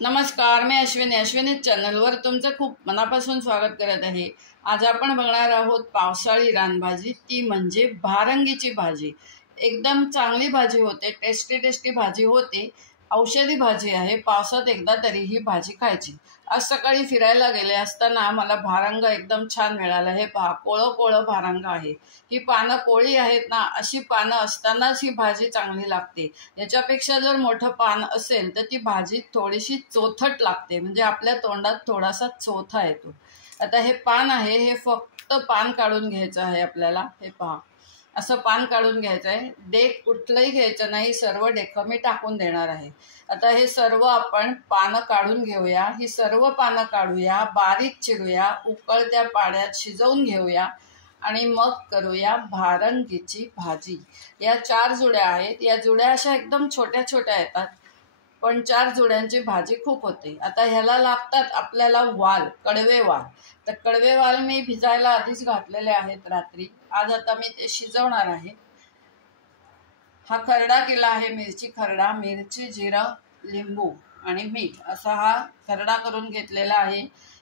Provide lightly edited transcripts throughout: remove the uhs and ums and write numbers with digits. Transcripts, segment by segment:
नमस्कार, मी अश्विनी चॅनलवर तुमचं खूप मनापासून स्वागत करत आहे। आज आपण बघणार आहोत पावसाळी रानभाजी, ती म्हणजे भारंगीची भाजी। एकदम चांगली भाजी होते, टेस्टी भाजी होते। औषधी भाजी आहे, पावसात एकदा तरी ही भाजी खायची। आज सकाळी फिरायला गेले असताना मला भारंग एकदम छान मिळालं। हे पहा, कोळं कोळं भारंग आहे। ही पानं कोळी आहेत ना, अशी पानं असतानाच ही भाजी चांगली लागते। याच्यापेक्षा जर मोठं पान असेल तर ती भाजी थोडीशी चोथट लागते, म्हणजे आपल्या तोंडात थोडासा चोथा येतो। आता हे पान आहे, हे फक्त पान काढून घ्यायचं आहे आपल्याला। हे पहा, असं पान काढून घ्यायचं आहे। देठ कुठलंही घ्यायचं नाही, सर्व देठं मी टाकून देणार आहे। आता हे सर्व आपण पानं काढून घेऊया। ही सर्व पानं काढूया, बारीक चिरूया, उकळत्या पाण्यात शिजवून घेऊया आणि मग करूया भारंगीची भाजी। या 4 जुड्या आहेत। या जुड्या अशा एकदम छोट्या छोट्या येतात, पण 4 जुड्यांची भाजी खूप होते। आता ह्याला लागतात आपल्याला वाल, कडवे वाल। तर कडवे वाल मी भिजायला आधीच घातलेले आहेत रात्री। आज आता मी ते शिजवणार आहे। हा खरडा केला आहे, मिरची खरडा, मिरची, जिरं, लिंबू आणि मीठ असा हा खरडा करून घेतलेला आहे।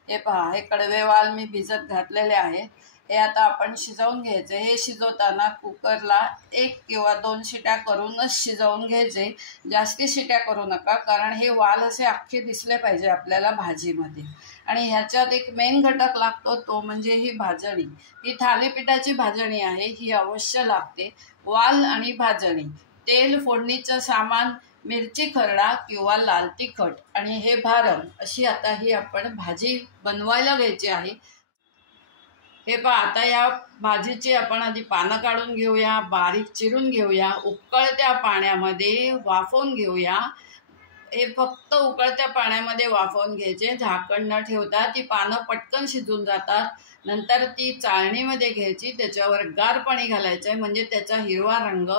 हे पहा, हे कडवे वाल मी भिजत घातलेले आहेत। हे आता आपण शिजवून घ्यायचे। हे शिजवताना कुकरला 1 किंवा 2 शिट्या करूनच शिजवून घ्यायचे, जास्ती शिट्या करू नका, कारण हे वाल असे अख्खे दिसले पाहिजे आपल्याला भाजीमध्ये। आणि ह्याच्यात एक मेन घटक लागतो, तो म्हणजे ही भाजणी। ही थालीपीठाची भाजणी आहे, ही अवश्य लागते। वाल आणि भाजणी, तेल, फोडणीचं सामान, मिरची खरडा किंवा लाल तिखट आणि हे भारंग, अशी आता ही आपण भाजी बनवायला घ्यायची आहे। हे पहा, आता या भाजीची आपण आधी पानं काढून घेऊया, बारीक चिरून घेऊया, उकळत्या पाण्यामध्ये वाफवून घेऊया। हे फक्त उकळत्या पाण्यामध्ये वाफवून घ्यायचे, झाकण न ठेवता। ती पानं पटकन शिजून जातात। नंतर ती चाळणीमध्ये घ्यायची, त्याच्यावर गार पाणी घालायचं, म्हणजे त्याचा हिरवा रंग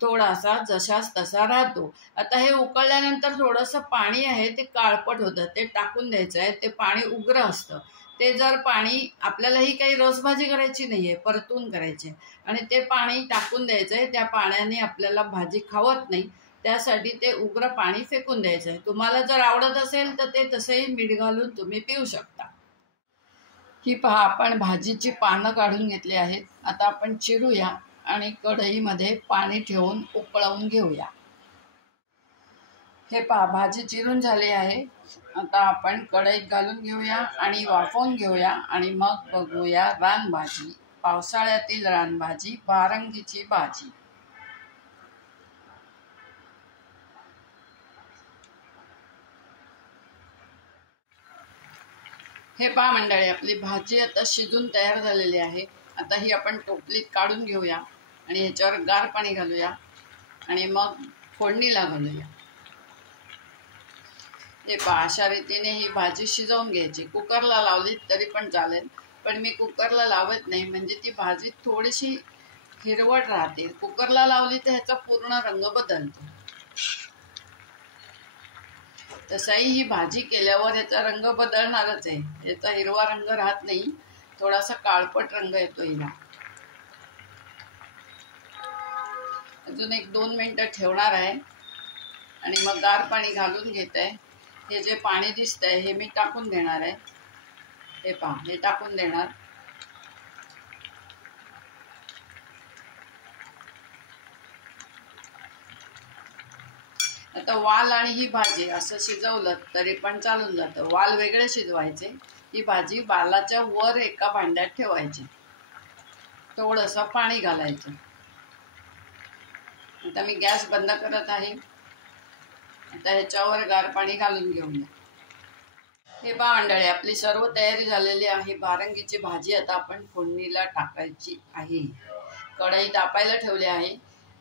थोडासा जशास तसा राहतो। आता हे उकळल्यानंतर थोडंसं पाणी आहे ते काळपट होतं, ते टाकून द्यायचं आहे। ते पाणी उग्र असतं, ते जर पाणी, आपल्याला ही काही रसभाजी करायची नाहीये, परतून करायचे, आणि ते पाणी टाकून द्यायचंय। त्या पाण्याने आपल्याला भाजी खावत नाही, त्यासाठी ते उग्र पाणी फेकून द्यायचं आहे। तुम्हाला जर आवडत असेल तर ते तसेही मीठ घालून तुम्ही पिऊ शकता। ही पहा, आपण भाजीची पानं काढून घेतली आहेत। आता आपण चिरूया आणि कढईमध्ये पाणी ठेवून उकळवून घेऊया। हे पहा, भाजी चिरून झाली आहे। आता आपण कढईत घालून घेऊया आणि वाफवून घेऊया, आणि मग बघूया रानभाजी, पावसाळ्यातील रानभाजी, भारंगीची भाजी। हे पहा मंडळी, आपली भाजी आता शिजून तयार झालेली आहे। आता ही आपण टोपलीत काढून घेऊया आणि ह्याच्यावर गार पाणी घालूया आणि मग फोडणीला घालूया। हे पहा, अशा रीतीने ही भाजी शिजवून घ्यायची। कुकरला लावली तरी पण चालेल, पण मी कुकरला लावत नाही, म्हणजे ती भाजी थोडीशी हिरवट राहते। कुकरला लावली तर ह्याचा पूर्ण रंग बदलतो। तसाही ही भाजी केल्यावर याचा रंग बदलणारच आहे, याचा हिरवा रंग राहत नाही, थोडासा काळपट रंग येतो हिला। अजून 1-2 मिनिटं ठेवणार आहे आणि मग गार पाणी घालून घेत आहे। हे जे पाणी दिसतंय हे मी टाकून देणार आहे। हे पहा, हे टाकून देणार। आता वाल आणि ही भाजी असं शिजवलं तरी पण चालून जातं। वाल वेगळे शिजवायचे, ही भाजी वालाच्या वर एका भांड्यात ठेवायची, थोडंसं पाणी घालायचं। आता मी गॅस बंद करत आहे। आता ह्याच्यावर गार पाणी घालून घेऊया। हे पहा मंडळी, आपली सर्व तयारी झालेली आहे। भारंगीची भाजी आता आपण फोडणीला टाकायची आहे। कढई तापायला ठेवली आहे।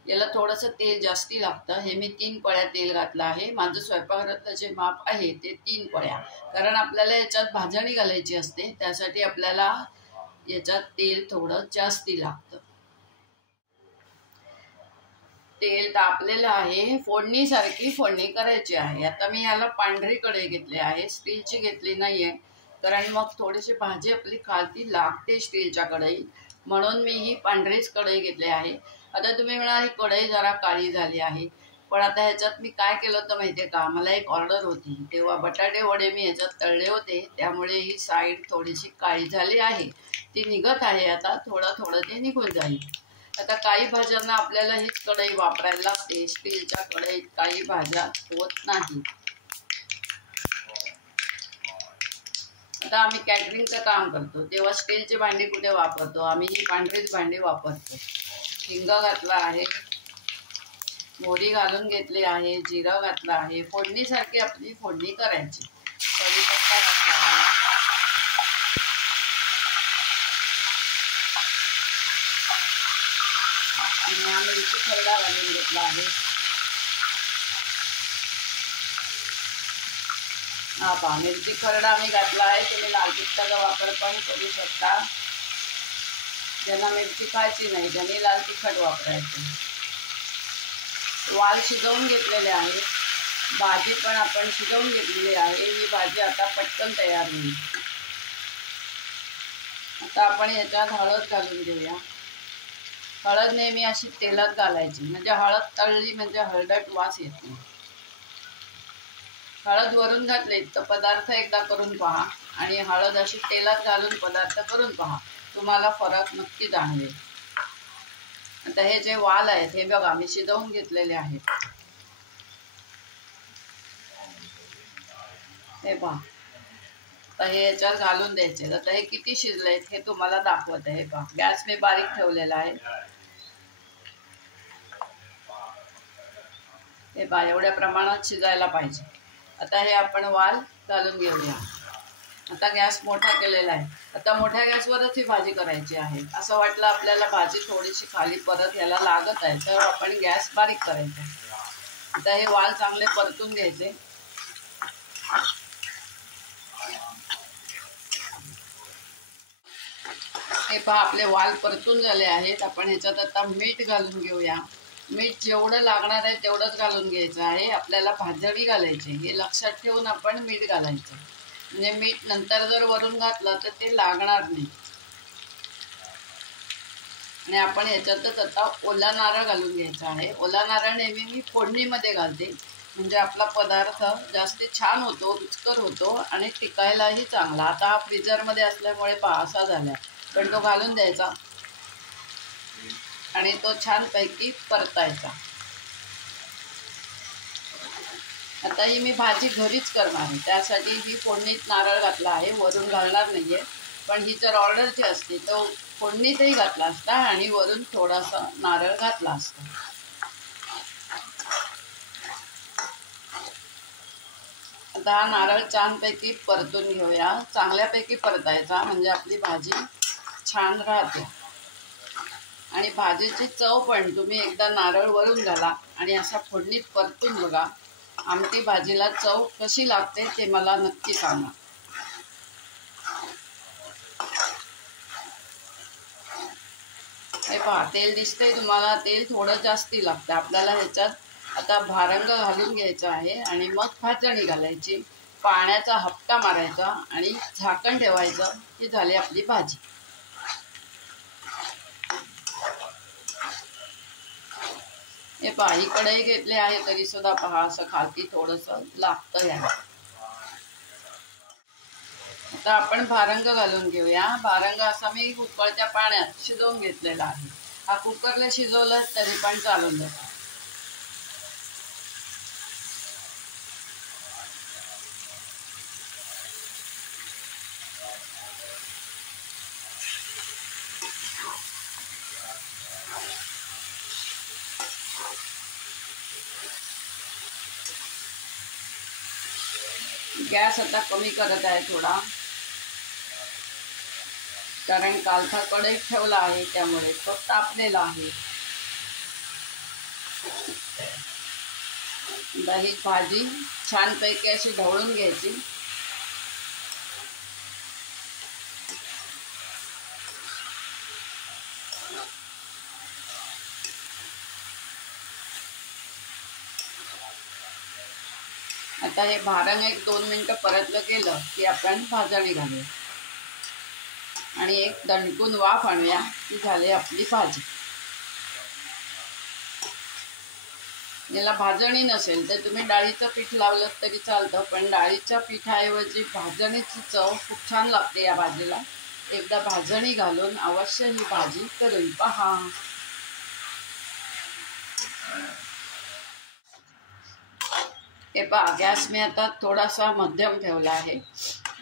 याला थोडंसं तेल जास्ती लागतं। हे मी 3 पळ्या तेल घातलं आहे। माझं स्वयंपाकघरातलं जे माप आहे ते 3 पळ्या, कारण आपल्याला याच्यात भाजणी घालायची असते, त्यासाठी आपल्याला याच्यात तेल थोडं जास्ती लागतं। तेल तापलेलं आहे, फोडणीसारखी फोडणी करायची आहे। आता मी याला पांढरी कढई घेतली आहे, स्टीलची घेतली नाहीये, कारण मग थोडीशी भाजी आपली खालती लागते स्टीलच्या कढईत, म्हणून मी ही पांढरीच कढई घेतली आहे। आता तुम्ही म्हणाल ही कढई जरा काळी झाली आहे, पण आता ह्याच्यात मी काय केलं होतं माहिती आहे का, मला एक ऑर्डर होती तेव्हा बटाटे वडे मी ह्याच्यात तळले होते, त्यामुळे ही साईड थोडीशी काळी झाली आहे. ती निघत आहे आता, थोडं थोडं ते निघून जाईल. आता काही भाज्यांना आपल्याला हीच कढई वापरायला लागते, स्टीलच्या कढईत काही भाज्या होत नाही. आता आम्ही कॅटरिंगचं काम करतो तेव्हा स्टीलची भांडी कुठे वापरतो, आम्ही ही पांढरीच भांडी वापरतो. हिंग घातला आहे, मोहरी घालून घेतली आहे, जिरं घातलं आहे, फोडणीसारखी आपली फोडणी करायची. कढीपत्ता घातला आहे, आणि आम्ही मिरची खरडा घालून घेतला आहे. हा पहा, मिरची खरडा मी घातला आहे. तुम्ही लाल तिखटाचा वापर पण करू शकता. ज्यांना मिरची खायची नाही त्यांनी लाल तिखट वापरायचे. वाल शिजवून घेतलेले आहे, भाजी पण आपण शिजवून घेतलेली आहे. ही भाजी आता पटकन तयार होईल. आता आपण याच्यात हळद घालून घेऊया. हळद नेहमी अशी तेलात घालायची, म्हणजे हळद तळली म्हणजे हळदट वास येत नाही. हळद वरून घातली तर पदार्थ एकदा करून पहा, आणि हळद अशी तेलात घालून पदार्थ करून पहा, तुम्हाला फरक नक्की जाणवेल. आता हे जे वाल आहेत हे बघा मी शिजवून घेतलेले आहेत. हे पहा, आता हे याच्यात घालून द्यायचे. आता हे किती शिजलेत हे तुम्हाला दाखवत आहे. पहा, गॅस मी बारीक ठेवलेला आहे. हे पहा, एवढ्या प्रमाणात शिजायला पाहिजे. आता हे आपण वाल घालून घेऊया. आता गॅस मोठा केलेला आहे. आता मोठ्या गॅसवरच ही भाजी करायची आहे. असं वाटलं आपल्याला भाजी थोडीशी खाली परत याला लागत आहे तर आपण गॅस बारीक करायचा. आता हे वाल चांगले परतून घ्यायचे. हे पहा, आपले वाल परतून झाले आहेत. आपण ह्याच्यात आता मीठ घालून घेऊया. मीठ जेवढं लागणार आहे तेवढंच घालून घ्यायचं आहे. आपल्याला भाजणी घालायची, हे लक्षात ठेवून आपण मीठ घालायचं. म्हणजे मीठ नंतर जर वरून घातलं तर ते लागणार नाही. आणि आपण ह्याच्यातच आता ओला नारळ घालून घ्यायचा आहे. ओला नारळ नेहमी मी फोडणीमध्ये घालते, म्हणजे आपला पदार्थ जास्त छान होतो, रुचकर होतो आणि टिकायलाही चांगला. आता हा फ्रीजरमध्ये असल्यामुळे पहा असा झाला, पण तो घालून द्यायचा आणि तो छानपैकी परतायचा. आता ही मी भाजी घरीच करणार आहे, त्यासाठी ही फोडणीत नारळ घातला आहे, वरून घालणार नाही आहे. पण ही जर ऑर्डरची असती तर फोडणीतही घातला असता आणि वरून थोडासा नारळ घातला असता. आता हा नारळ छानपैकी परतून घेऊया. चांगल्यापैकी परतायचा म्हणजे आपली भाजी छान राहते. आणि भाजीची चव पण तुम्ही एकदा नारळ वरून घाला आणि असा फोडणीत परतून बघा, आमटी भाजीला चव कशी लागते ते मला नक्की सांगा. हे पहा, तेल दिसतंय तुम्हाला, तेल थोडं जास्ती लागतं आपल्याला. ह्याच्यात आता भारंग घालून घ्यायचं आहे आणि मग भाजणी घालायची. पाण्याचा हपका मारायचा आणि झाकण ठेवायचं, की झाली आपली भाजी. हे पहा, ही कढई घेतली आहे तरी सुद्धा पहा असं खालती थोडंसं लागतं याला. आता आपण भारंग घालून घेऊया. भारंग असा मी उकळत्या पाण्यात शिजवून घेतलेला आहे. हा कुकरला शिजवलं तरी पण चालून जातं. गॅस आता कमी करत आहे थोडा, कारण कालथा कढईत ठेवला आहे त्यामुळे तो तापलेला आहे. ही भाजी छानपैकी अशी ढवळून घ्यायची. आता हे भारंग 1-2 मिनिटं परतलं गेलं की आपण भाजणी घालूया आणि एक दणकून वाफ आणूया, की झाली आपली भाजी. याला भाजणी नसेल तर तुम्ही डाळीचं पीठ लावलं तरी चालतं, पण डाळीच्या पिठाऐवजी भाजणीची चव खूप छान लागते या भाजीला. एकदा भाजणी घालून अवश्य ही भाजी करून पहा. हे पहा, गॅस मी आता थोडासा मध्यम ठेवला आहे.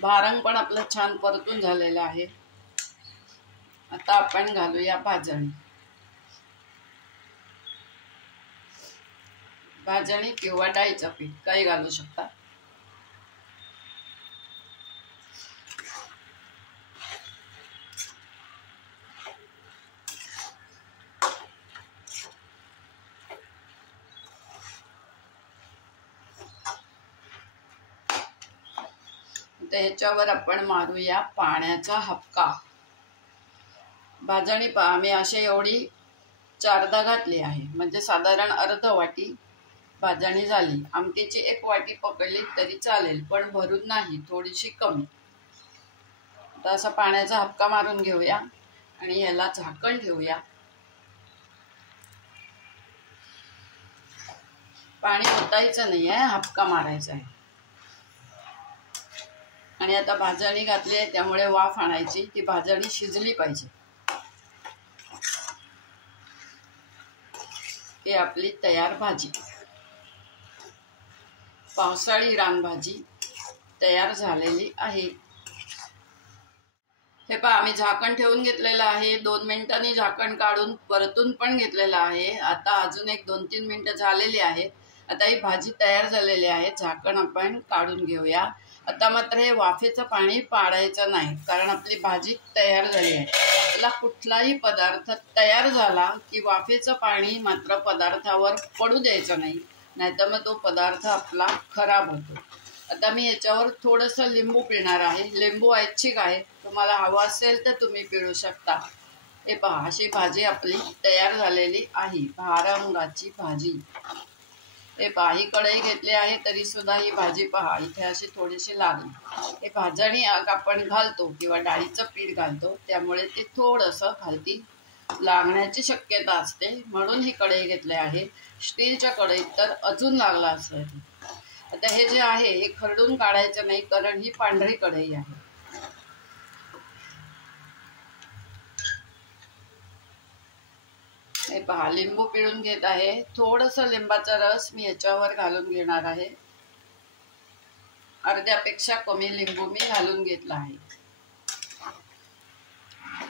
भारंग पण आपलं छान परतून झालेलं आहे. आता आपण घालूया भाजणी. भाजणी किंवा डाळीचं पीठ काही घालू शकता. तर ह्याच्यावर आपण मारूया पाण्याचा हपका. भाजणी पहा, मी अशी एवढी 4दा घातली आहे, म्हणजे साधारण अर्ध वाटी भाजणी झाली. आमटीची 1 वाटी पकडली तरी चालेल, पण भरून नाही, थोडीशी कमी. आता असा पाण्याचा हपका मारून घेऊया आणि याला झाकण ठेवूया. पाणी ओतायचं नाही आहे, हपका मारायचा आहे. आणि आता भाजणी घातली आहे त्यामुळे वाफ आणायची, ती भाजणी शिजली पाहिजे. ही आपली तयार भाजी, पावसाळी रानभाजी तयार झालेली आहे. हे पहा, आम्ही झाकण ठेवून घेतलेलं आहे. 2 मिनिटांनी झाकण काढून परतून पण घेतलेलं आहे. आता अजून एक 2-3 मिनिटं झालेली आहेत. आता ही भाजी तयार झालेली आहे. झाकण आपण काढून घेऊया. आता मात्र हे वाफेचं पाणी पाडायचं नाही, कारण आपली भाजी तयार झाली आहे. आपला कुठलाही पदार्थ तयार झाला की वाफेचं पाणी मात्र पदार्थावर पडू द्यायचं नाही, नाहीतर मग तो पदार्थ आपला खराब होतो. आता मी याच्यावर थोडंसं लिंबू पिळणार आहे. लिंबू ऐच्छिक आहे, तुम्हाला हवं असेल तर तुम्ही पिळू शकता. हे पहा, अशी भाजी आपली तयार झालेली आहे, भारंगाची भाजी. हे पहा, ही कढई घेतली आहे तरी सुद्धा ही भाजी पहा इथे अशी थोडीशी लागली. हे भाजणी आपण घालतो किंवा डाळीचं पीठ घालतो, त्यामुळे ते थोडंसं खालती लागण्याची शक्यता असते, म्हणून ही कढई घेतली आहे. स्टीलच्या कढईत तर अजून लागला असेल. आता हे जे आहे हे खरडून काढायचं नाही, कारण ही पांढरी कढई आहे. हे पहा, लिंबू पिळून घेत आहे. थोडंसं लिंबाचा रस मी याच्यावर घालून घेणार आहे. अर्ध्यापेक्षा कमी लिंबू मी घालून घेतला आहे.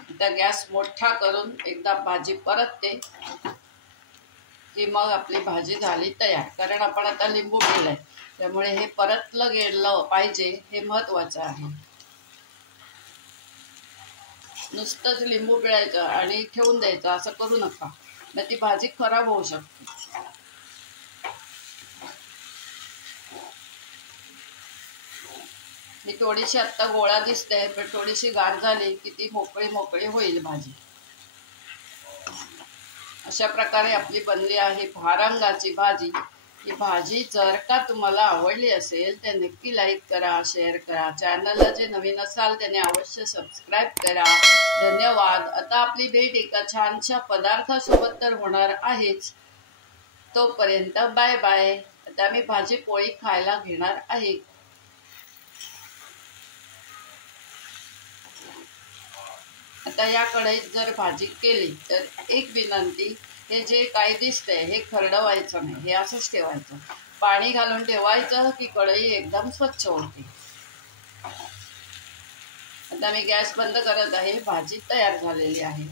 आता गॅस मोठा करून एकदा भाजी परतते की मग आपली भाजी झाली तयार. कारण आपण आता लिंबू पिळलंय, त्यामुळे हे परतलं गेलं पाहिजे, हे महत्वाचं आहे. नुसतंच लिंबू पिळायचं आणि ठेवून द्यायचं असं करू नका, मग ती भाजी खराब होऊ शकते. ही थोडीशी आत्ता गोळा दिसते, पण थोडीशी गार झाली की ती मोकळी मोकळी होईल भाजी. अशा प्रकारे आपली बनली आहे भारंगाची भाजी. ही भाजी जर का तुम्हाला आवडली असेल तर नक्की लाईक करा, शेअर करा. चॅनलला जे नवीन असाल त्याने अवश्य सबस्क्राईब करा. धन्यवाद. आता आपली भेट एका छानशा पदार्थासोबत तर होणार आहेच. तोपर्यंत बाय बाय. आता मी भाजी पोळी खायला घेणार आहे. आता या कढईत जर भाजी केली तर एक विनंती, हे जे काही दिसतंय हे खरडवायचं नाही, हे असंच ठेवायचं. पाणी घालून ठेवायचं की कढई एकदम स्वच्छ होते. आता मी गॅस बंद करत आहे. भाजी तयार झालेली आहे.